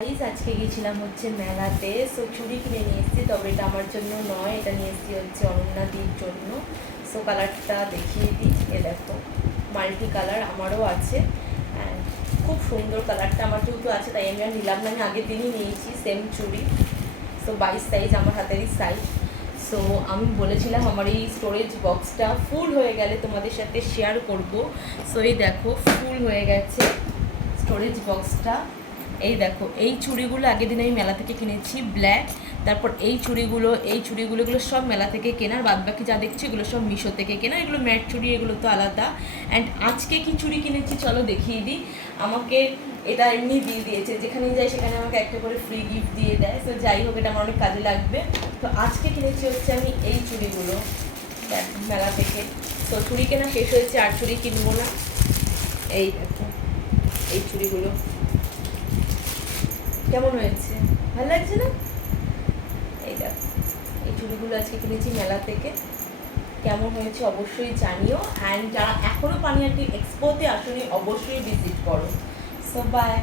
Guys আজকে গেছিলাম হচ্ছে মেলাতে। সো চুড়ি কিনে নিয়ে এসেছি, তবে এটা আমার জন্য নয়, এটা নিয়ে এসেছি হচ্ছে অনন্যাদির জন্য। সো কালারটা দেখিয়ে দিই, এ দেখো মাল্টি কালার আমারও আছে। অ্যান্ড খুব সুন্দর কালারটা, আমার যেহেতু আছে তাই আমি আর নিলাম না, আমি আগের দিনই নিয়েছি সেম চুড়ি। সো 22 সাইজ, আমার হাতেরই সাইজ। সো আমি বলেছিলাম আমার এই স্টোরেজ বক্সটা ফুল হয়ে গেলে তোমাদের সাথে শেয়ার করব। সো এই দেখো ফুল হয়ে গেছে স্টোরেজ বক্সটা। এই দেখো এই চুড়িগুলো আগের দিন আমি মেলা থেকে কিনেছি ব্ল্যাক, তারপর এই চুড়িগুলো এগুলো সব মেলা থেকে কেনার, বাদ বাকি যা দেখছি এগুলো সব মিশো থেকে কেনা। এগুলো ম্যাট চুড়ি, এগুলো তো আলাদা। অ্যান্ড আজকে কি চুড়ি কিনেছি চলো দেখিয়ে দিই। আমাকে এটা এমনি দিয়ে দিয়েছে, যেখানে যাই সেখানে আমাকে একটা করে ফ্রি গিফট দিয়ে দেয়। তো যাই হোক, এটা আমার অনেক কাজে লাগবে। তো আজকে কিনেছি হচ্ছে আমি এই চুড়িগুলো মেলা থেকে। তো চুড়ি কেনা শেষ হয়েছে, আর চুড়ি কিনবো না। এই দেখো এই চুড়িগুলো কেমন হয়েছে, ভালো লাগছে না? এই দেখো এই চুড়িগুলো আজকে কিনেছি মেলা থেকে। কেমন হয়েছে অবশ্যই জানিও। অ্যান্ড যারা এখনও পানিহাটি এক্সপোতে আসলে অবশ্যই ভিজিট করো। So by.